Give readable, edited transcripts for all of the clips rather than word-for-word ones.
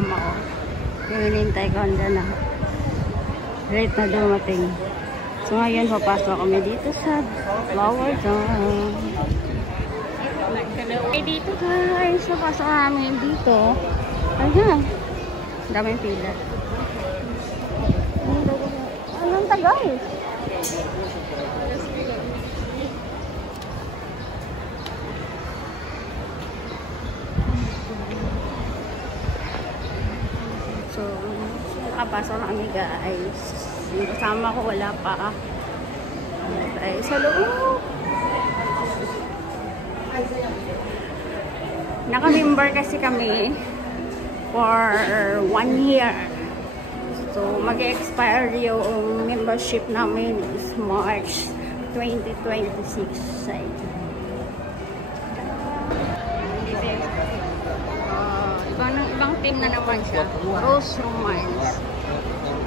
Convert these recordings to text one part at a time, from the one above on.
kasama ko. Yung hinintay ko handa na. Late na dumating. So ngayon, papasok kami dito sa Flower Dome. Ay, dito guys. Papasok namin dito. Ayan. Daming pila. Anong tagal? So, nakapasok na kami guys. Yung kasama ko wala pa. Ay, sa loob. Naka-member kasi kami for 1 year. So, mag-expire yung membership namin is March 2026. Ibang team na naman siya. Rose Romance.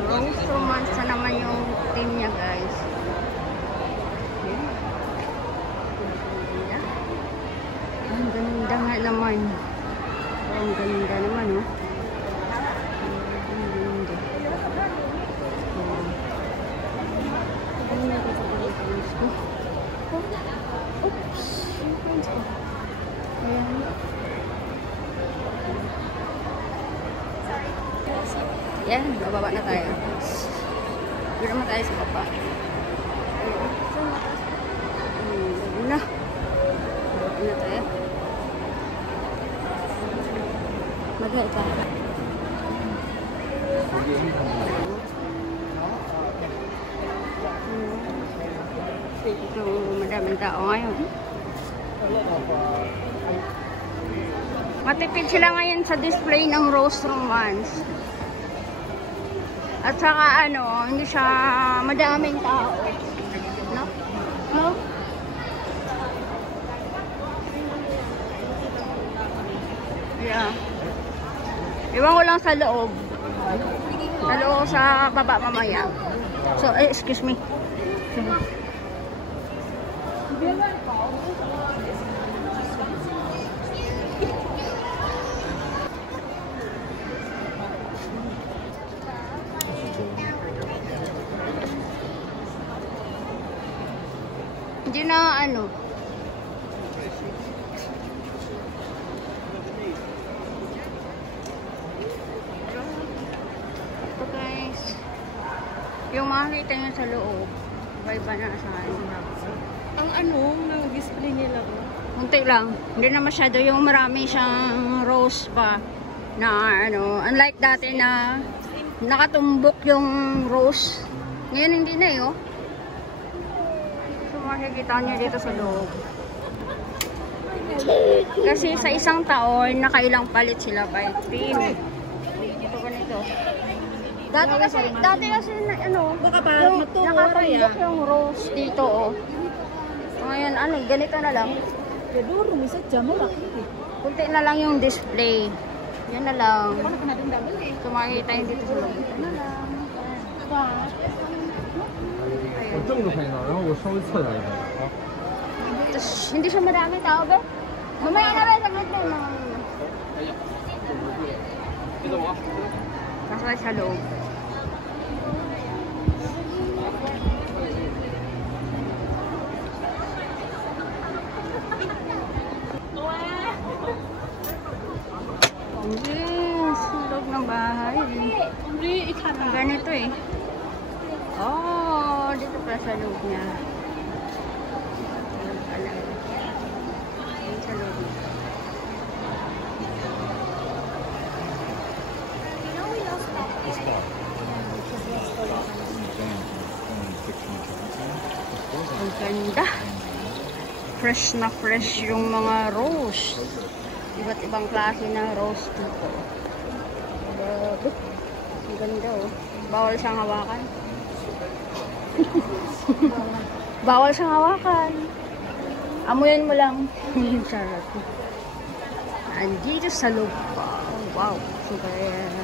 Rose Romance na naman yung team niya, guys. Ang ganda nga naman. Ang ganda naman, oh. Oops. Ayan. Yan, bababa na tayo. Hindi naman tayo sa baba. Una. Bababa na tayo. Magay ka. So, madaming tao ngayon. Matipid sila ngayon sa display ng Rose Romance. At saka ano, hindi siya madaming tao. No? No? Yeah. Iwan ko lang sa loob. Sa loob sa baba mamaya. So, excuse me. Hindi na ano. So guys, yung makikita nyo sa loob, iba na sa akin. Ang ano, ng display nila ba? Munti lang. Hindi na masyado yung marami siyang rose pa na ano. Unlike dati na nakatumbok yung rose. Ngayon hindi na yun. So makikita nyo dito sa loob. Kasi sa isang taon, nakailang palit sila by team. Ito ganito. Dati kasi ano, nakatumbok yung rose dito oh. So, ngayon ano, ganito na lang. Kunti na lang yung display. Yan na lang. So makikita yung dito sa loob. Yan na lang. Tapos, hindi siya madami tao ba? Mamaya na ba? Saglit na yun. Kasakay sa loob. Yes, loob ng bahay. Ganito eh. Oh, dito pa sa loob niya. Sa loob niya. Ang ganda. Fresh na fresh yung mga rose. Iba't ibang klase ng rose dito. Ang ganda oh. Bawal siyang hawakan. Bawal siyang hawakan. Amuyan mo lang. Sarap. Andito sa loob pa. Wow. Super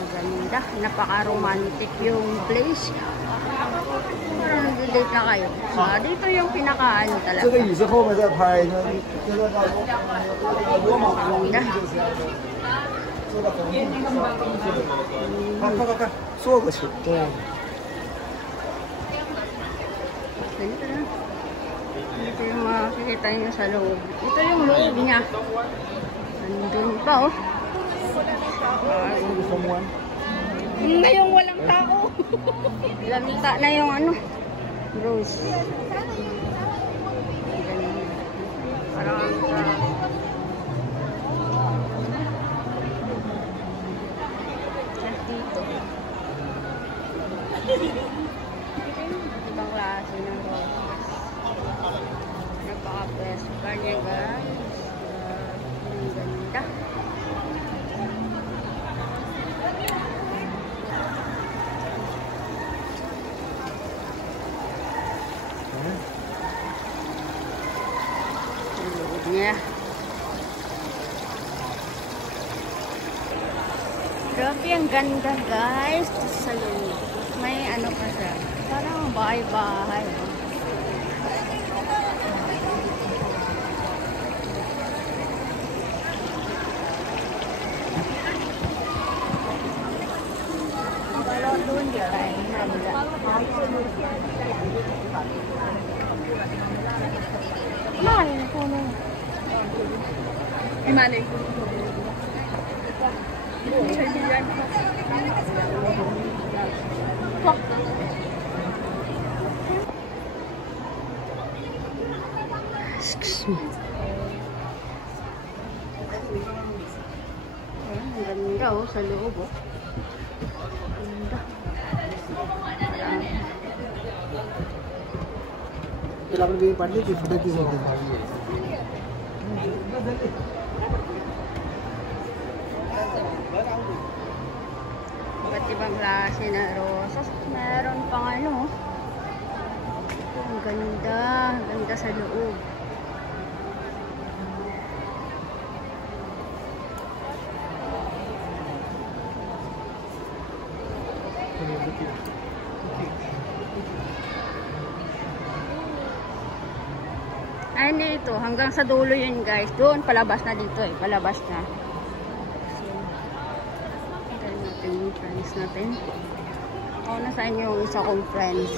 ganda. Napaka-romantic yung place. Parang nag-date na kayo. Dito yung pinaka-ano talaga. Ganda. そうです。Ganito na. Ito yung makikita nyo sa loob. Ito yung loob niya. Nandun pa, oh. Ngayong walang tao. Lamita na yung ano, rose. Parang dito. Ibang klase ng roses. Napaka-best pa niya, guys. Ang ganda. Niya. Grabe ang ganda, guys. Sa loob. May ano pa siya. Parang bahay-bahay. Wala doon guys. Marin po na. Imanay. Excuse me. Ang ganda oh, sa loob oh. Ganda. Kailangan ko yung partner, yung pwede sa Iba't ibang klase na rosas. Meron pang ano. Ang ganda. Ang ganda sa loob. Ay, hindi ito. Hanggang sa dulo yun, guys. Doon, palabas na dito eh. Palabas na. Tignan natin yung friends natin. Ako na sa inyo yung isa kong friends.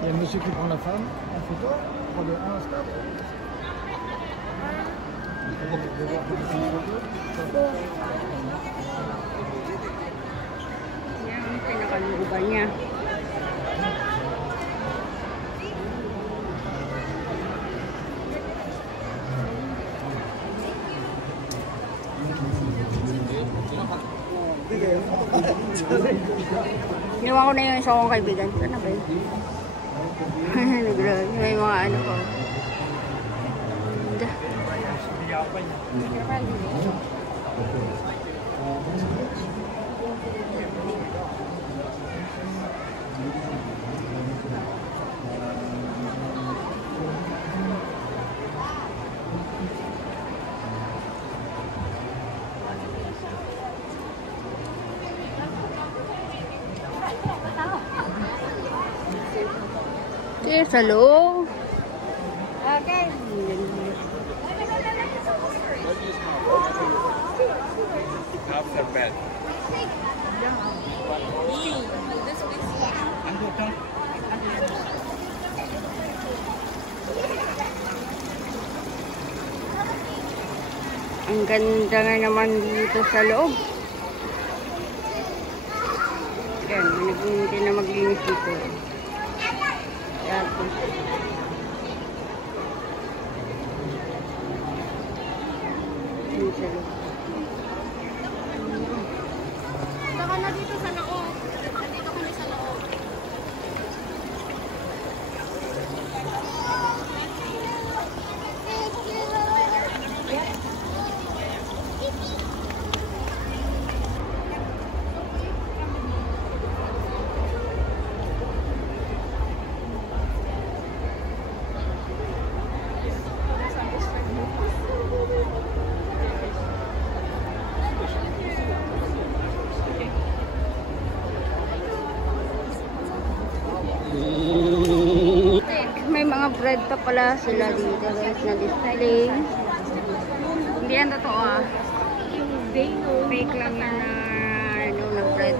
Il y a un monsieur qui prend la femme en photo, pour le 1 stade. Yan ang pinakaluban niya. Iniwan ko na yung isa kong kaibigan. Saan na ba yun? May mga ano ko. Ganda. Yes, hello. Okay. Half the bed. Ang ganda nga naman dito sa loob. Yan, hindi na maglinis dito. Yan. Yan sa loob. Saka na dito sa loob. Dito kami sa loob. live pa pala sila dito guys na display. Hindi yan totoo ah. Fake lang yan na ano, nag-bread.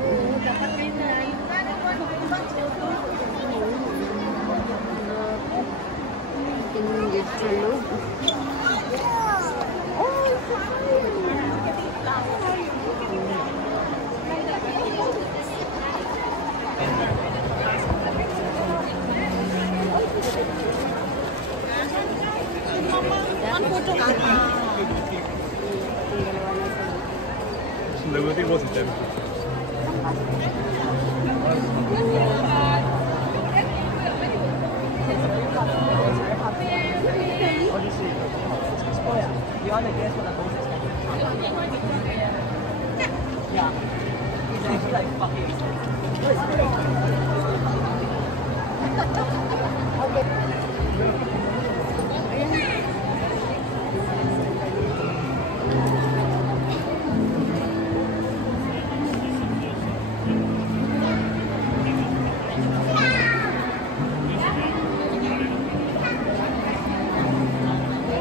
Tingin sa loob. No, it wasn't them.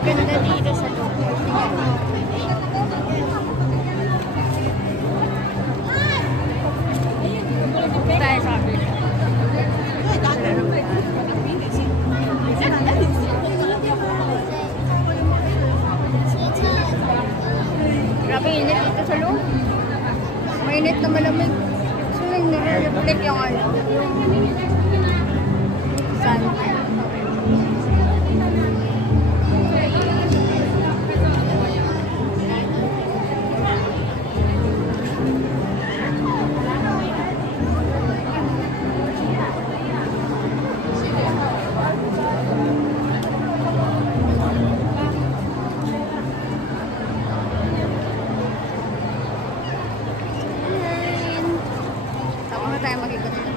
Ganda dito sa loob. Tayo sa akin. Grabe init dito sa loob. Mainit na malamig. So nire-reflect yung ano. Sun. Tayo makikita.